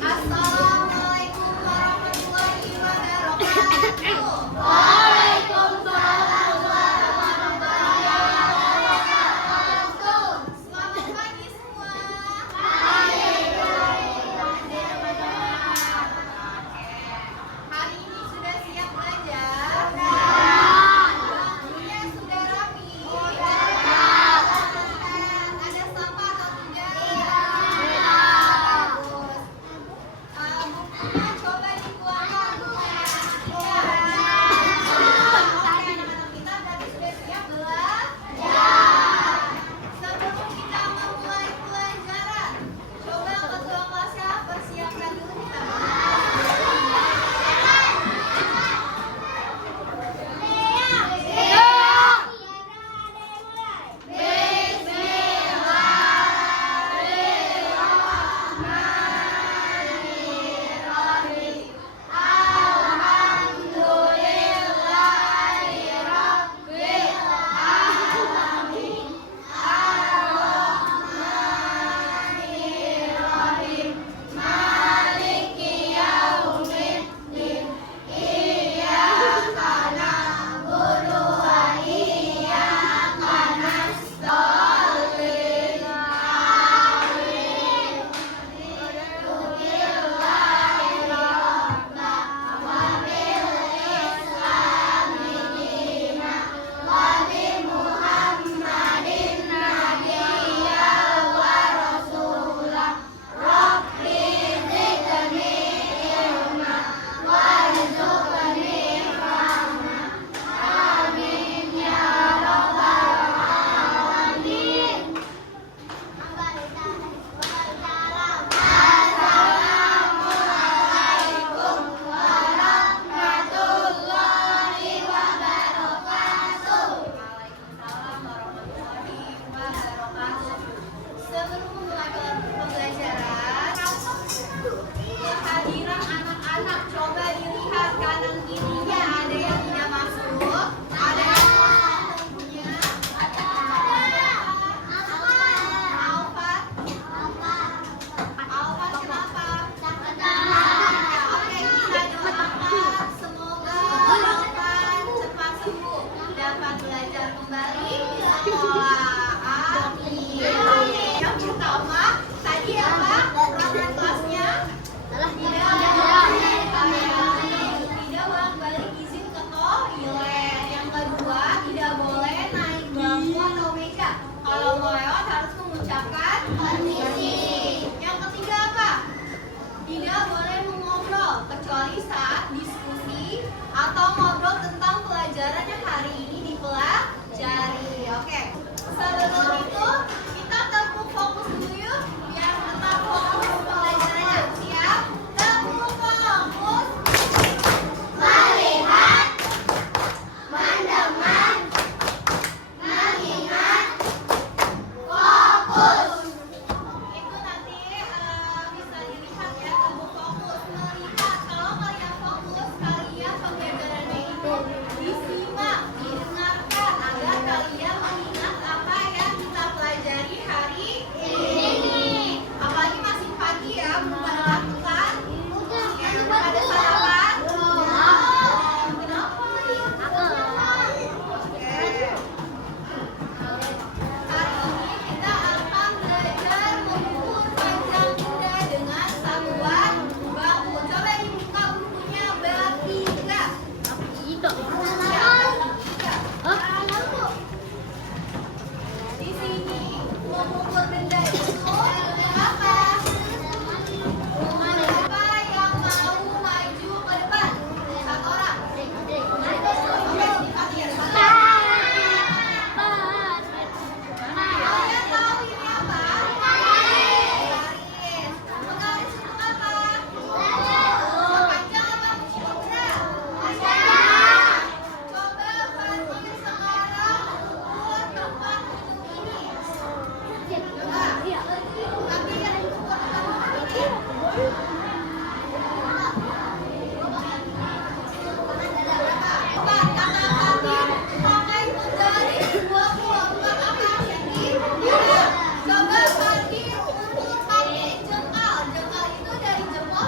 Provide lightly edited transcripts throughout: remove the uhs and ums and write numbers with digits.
Assalamualaikum warahmatullahi wabarakatuh. Waalaikumsalam warahmatullahi wabarakatuh. Selamat pagi semua. Hari ini sudah siap belajar? Bangkunya sudah rapi? Ada sampah atau tidak? Bagus. Bukunya coba dikeluarkan. Anak-anak kita berarti sudah siap belum? Sebelum kita memulai pelajaran, coba ketua kelasnya persiapkan dulu kita. Waalaikumsalam warahmatullahi wabarakatuh. Sebelum memulai pembelajaran, kehadiran anak-anak coba dilihat kanan kirinya, ada yang tidak masuk, ada yang punya, ada Alfat. Alfat kenapa? Ya, oke, kita doakan semoga Alfat cepat sembuh, dapat belajar kembali di sekolah. Amin. Yang pertama, tadi apa? Peraturan kelasnya? Tidak bolak-balik izin ke toilet. Yang kedua, tidak boleh naik bangku atau meja. Kalau mau lewat harus mengucapkan permisi. Yang ketiga apa? Tidak boleh mengobrol kecuali saat diskusi atau ngobrol tentang pelajaran yang hari ini dipelajari. Oke. Sebelum itu kita tepuk fokus dulu yuk biar tetap fokus pelajarannya. Siap? Tepuk fokus. Melihat, mendengar, mengingat, fokus. Itu nanti bisa dilihat ya, tepuk fokus melihat. Kalau kalian fokus, kalian pembelajarannya itu disimak, didengarkan agar kalian mengingat apa yang kita pelajari hari ini. Apalagi masih pagi ya, belum pada lakukan. Oke, belum ada sarapan. Kenapa? Oke. Hari ini kita akan belajar mengukur panjang kuda dengan satuan bambu. Coba dibuka bukunya bab 3. Di sini mengukur benda itu apa? Siapa yang mau maju ke depan? Satu orang. Oke, dipanggil. Kalian tahu ini apa? Garis. Menggaris itu apa? Panjang apa kurang? Panjang. Coba kalian sekarang ukur tempat duduk ini. Coba. Kaki yang ukur tempat duduk ini. Coba kata kaki pakai menggaris 24 apa senti? Coba kaki untuk kaki jengkal. Jengkal itu dari jempol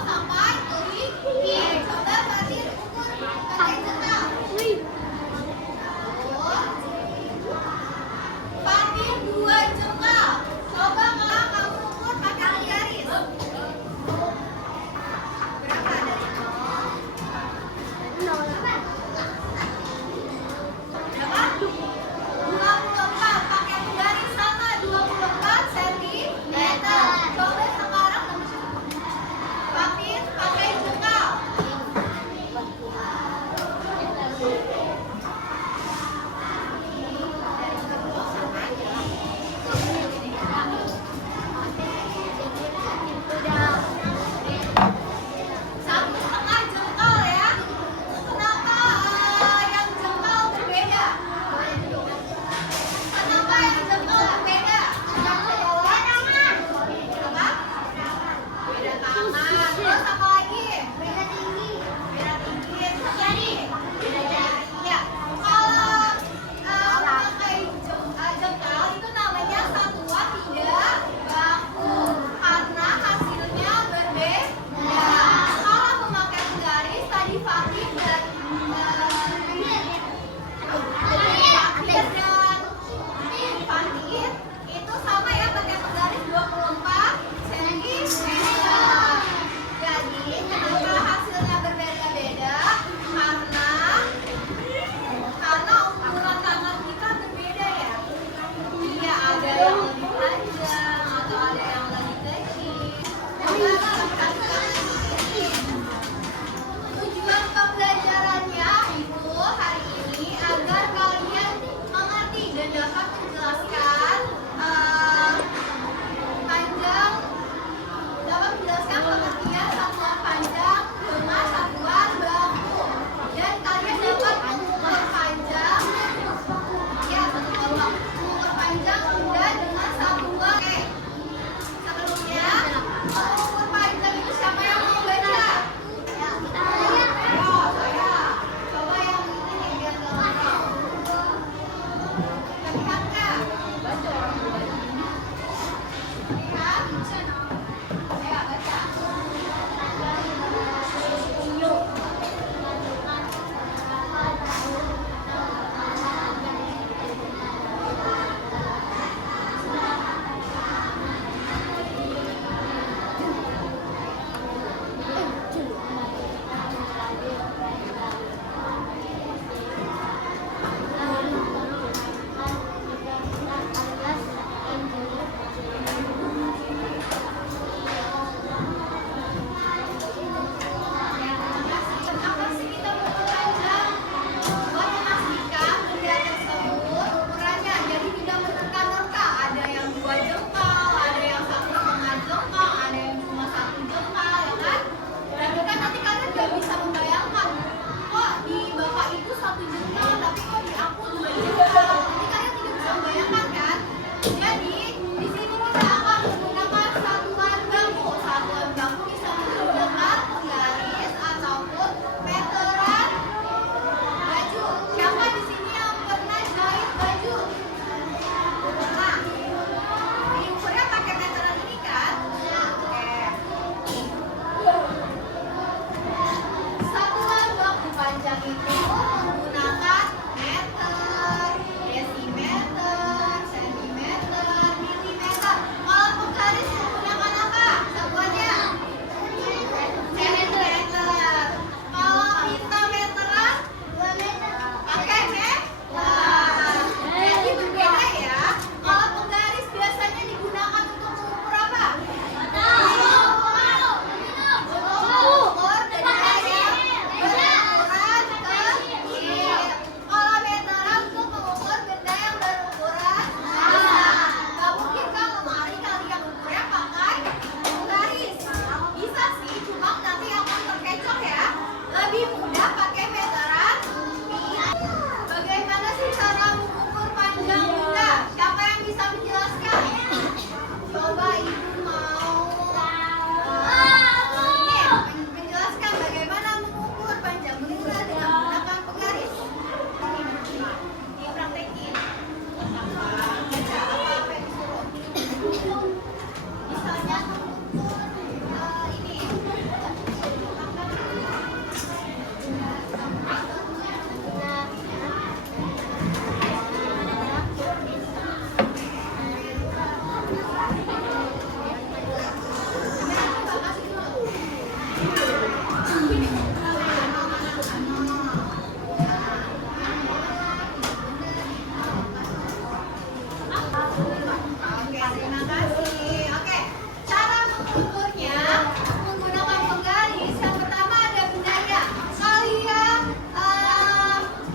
Ukurnya menggunakan penggaris. Yang pertama ada bendanya. Kalian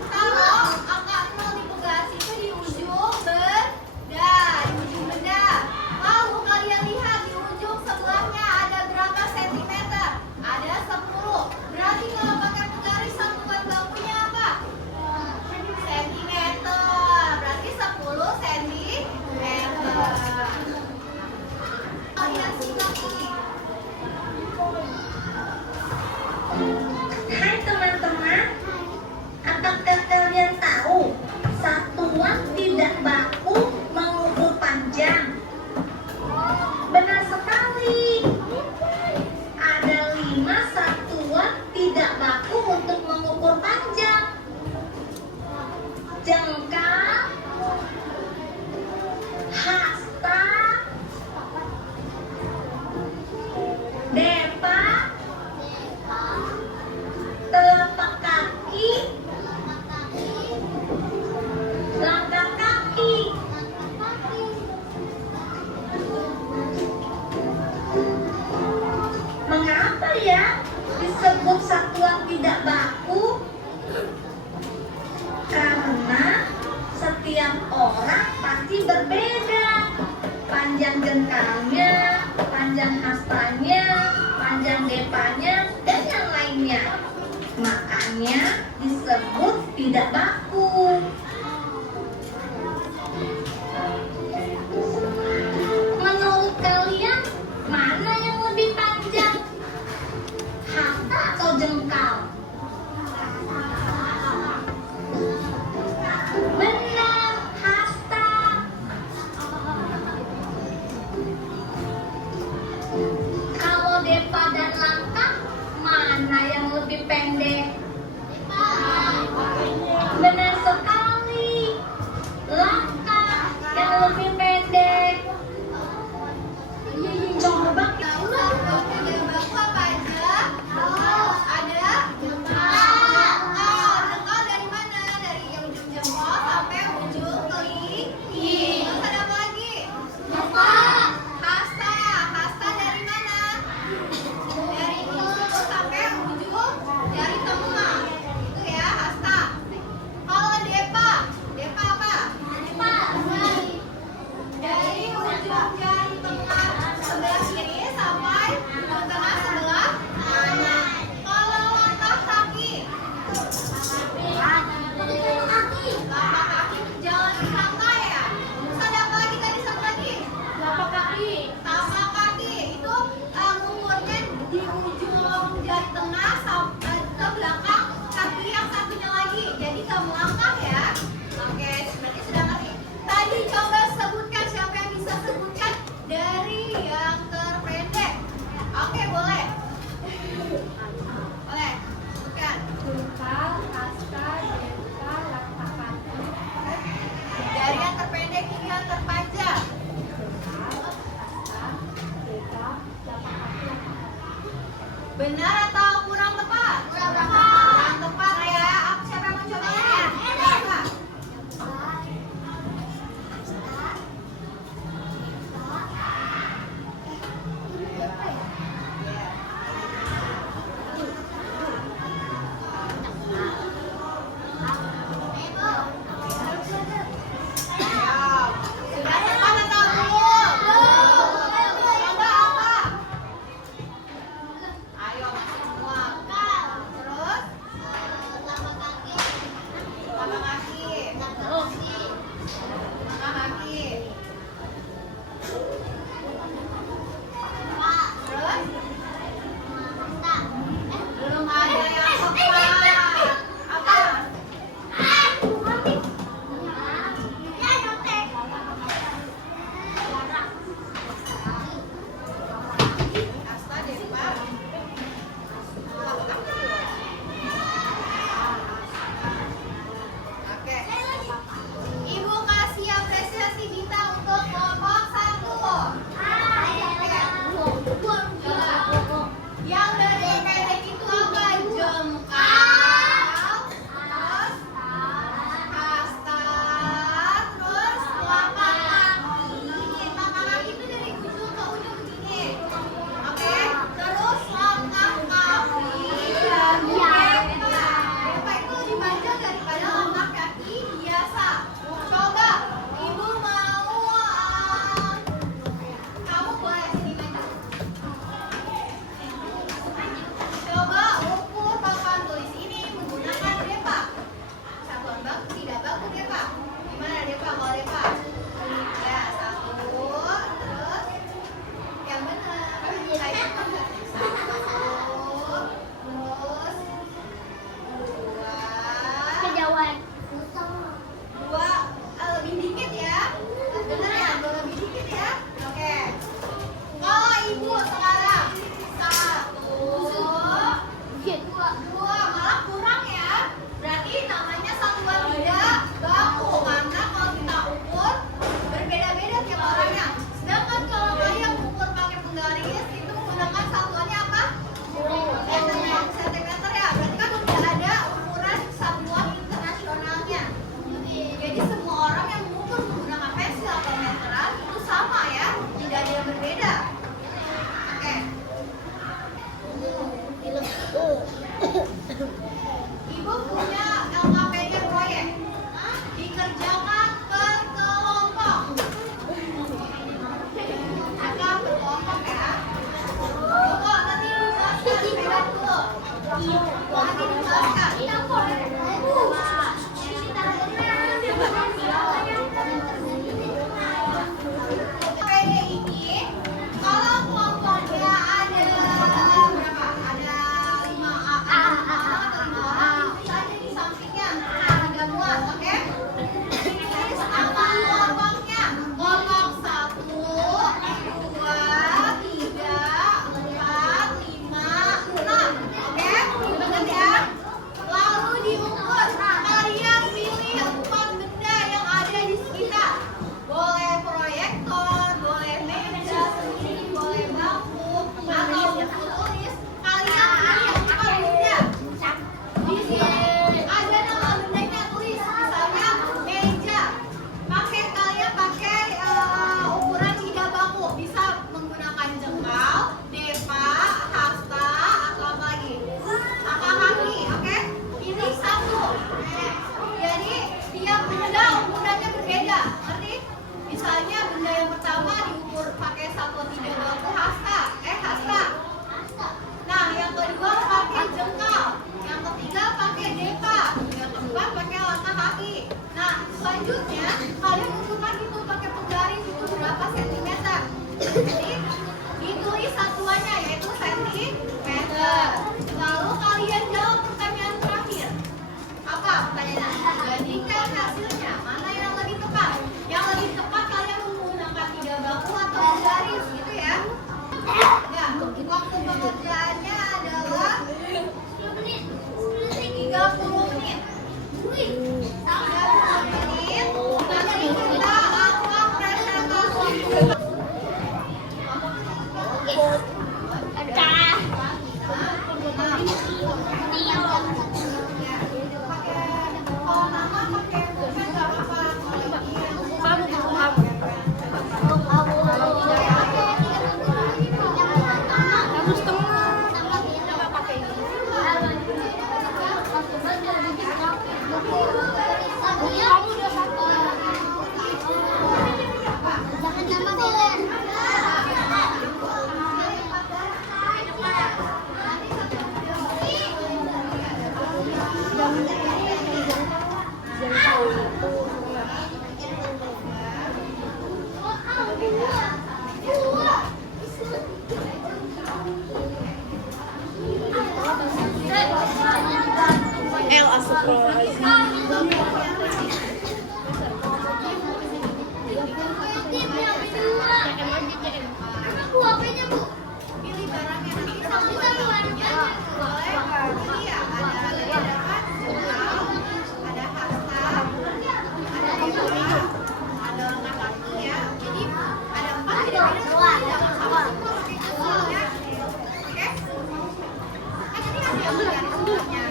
taruh angka 0 di penggaris itu di ujung benda. Lalu kalian lihat di ujung sebelahnya ada berapa sentimeter? Ada 10. Berarti kalau pakai penggaris satuan bakunya apa? Sentimeter. Berarti 10 sentimeter. Kalian simak ini. Hai teman-teman, apakah kalian tahu satuan tidak baku mengukur panjang? Benar sekali. Ada 5 satuan tidak baku untuk mengukur panjang. Jengkal, hasta, depa, telapak kaki, langkah kaki. Mengapa ya disebut satuan tidak baku? Karena setiap orang pasti berbeda. Panjang jengkalnya, panjang hastanya, panjang depanya, dan yang lainnya. Makanya disebut tidak baku. Menurut kalian, mana yang lebih panjang? Hasta atau jengkal? Benar, hasta. Kalau depa dan langkah, mana yang lebih pendek? Benar sekali, langkah yang lebih pendek. Coba Tahu bagian baku apa aja? Ada jengkal. Jengkal dari mana? Dari ujung jempol sampai ujung kelingking. Terus ada apa lagi? Hasta. Hasta dari mana? Dari ujung sampai ujung jari tengah. Itu ya hasta. Kalau depa, depa apa? Dari ujung jari tengah sebelah kiri sampai ujung tengah sebelah kanan. Kalau langkah kaki, langkah kaki jalan langkah ya. Terus ada apa lagi tadi satu lagi? Tapak kaki itu mengukurnya di ujung jari tengah sampai ke belakang kaki yang satunya lagi. Jadi kamu langkah ya. Oke, berarti sudah ngerti. Tadi coba sebutkan, siapa yang bisa sebutkan dari yang terpendek? Oke, boleh. Boleh. Sebutkan. Dari yang terpendek hingga yang terpanjang. Benar atau kurang tepat? Kurang tepat ya. Siapa yang mau coba ya? Coba. Sudah tepat atau belum? Coba apa? Ayo masuk semua. Bu, apanya Bu? Pilih barangnya nanti satu barangnya boleh pilih ya. Ada ada hasta, ada bola, ada lengan kaki ya. Jadi ada 4 tidak sama semua pakai jempol ya. Oke? Kan tadi ada yang dari sebelumnya.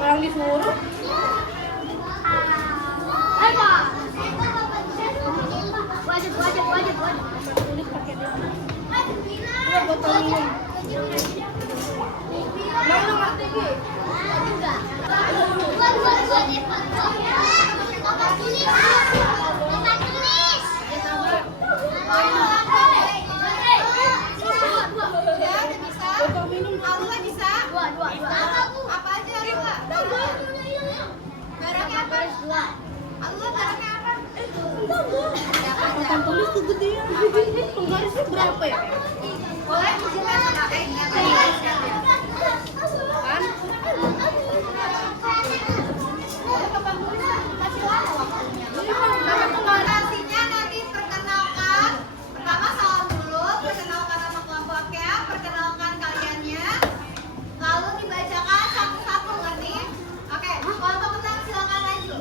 Orang disuruh. Botol minum. Alua bisa? Apa aja Alua? Barangnya apa? Alua barangnya apa? Papan tulis kegedean. Penggarisnya berapa ya? Boleh dijelaskan pakai Kan? Presentasinya nanti perkenalkan. Pertama salam dulu, perkenalkan nama kelompoknya, perkenalkan kaliannya. Lalu dibacakan satu-satu ngerti? Oke, kelompok pertama silakan maju.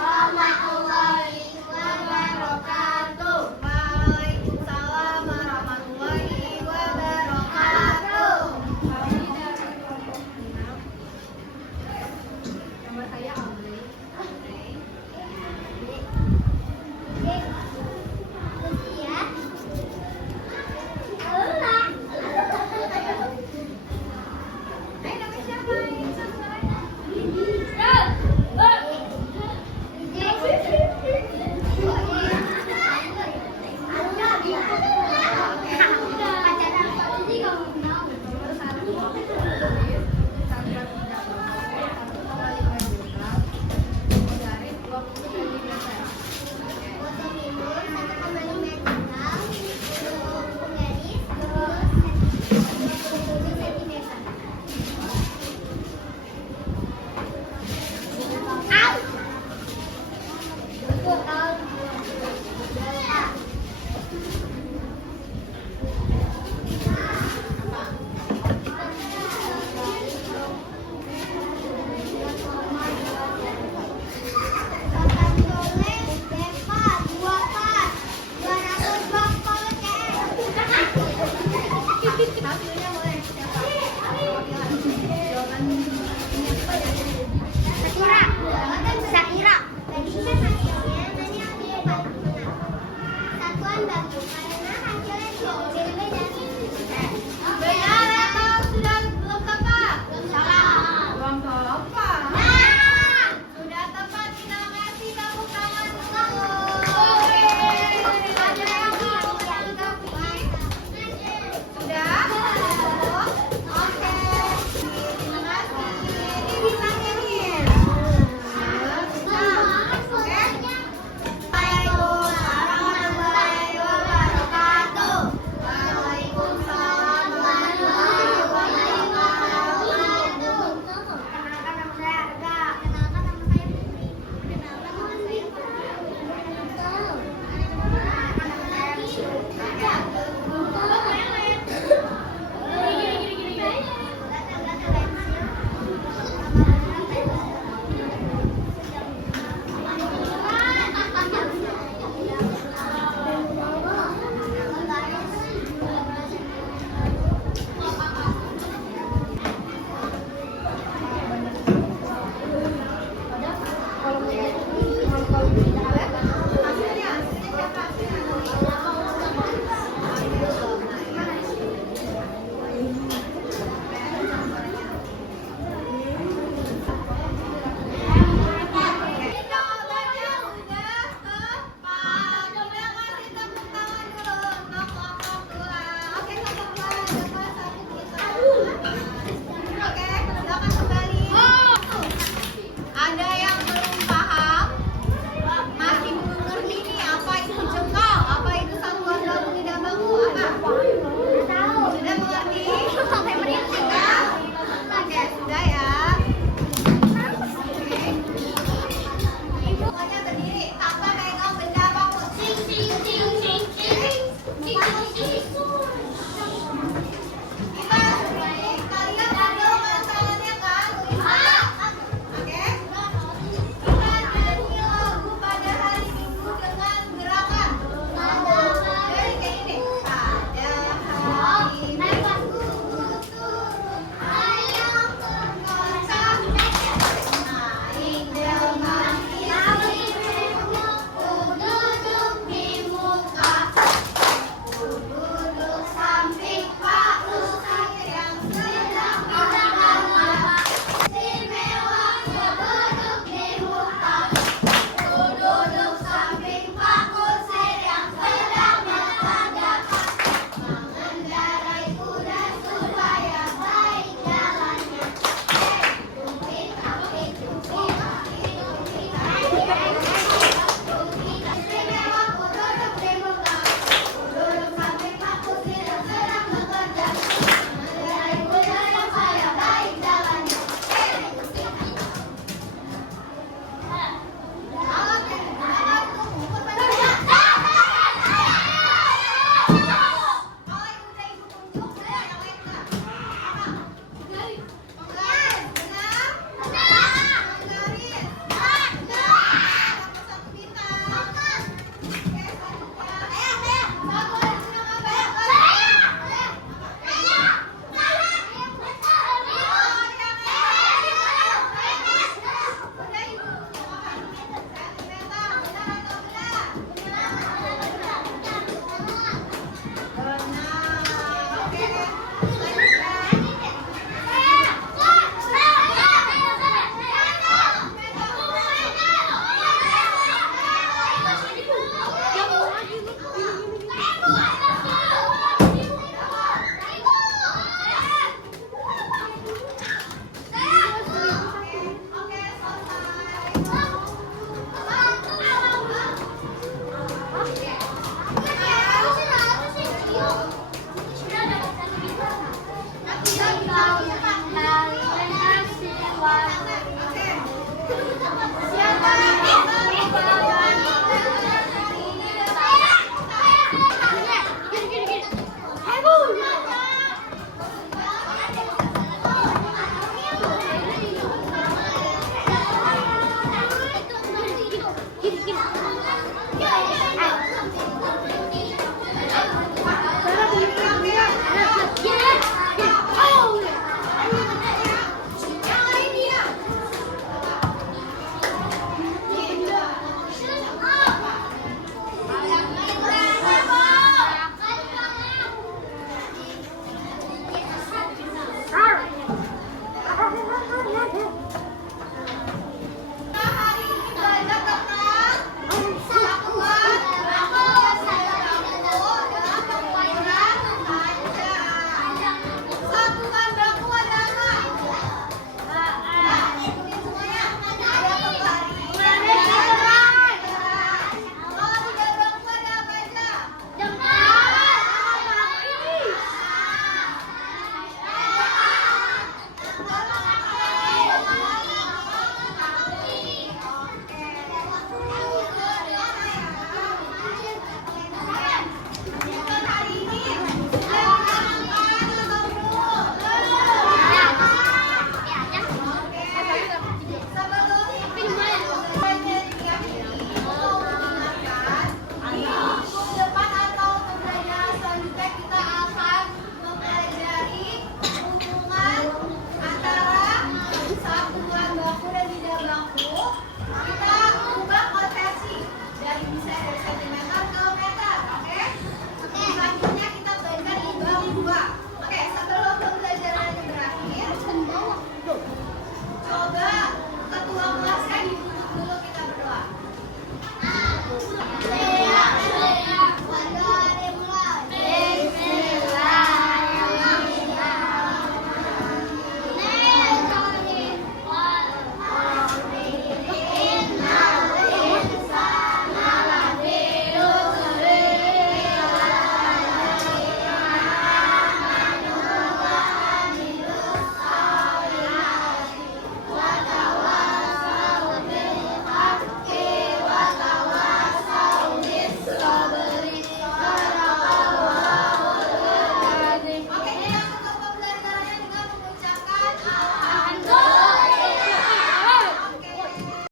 Warahmatullahi wabarakatuh. Waalaikumsalam warahmatullahi wabarakatuh. Nomor saya Amri. Ayo namanya siapa? Sakira. Tadinya hasilnya nanti yang paling menang. Satuan bagus karena hasilnya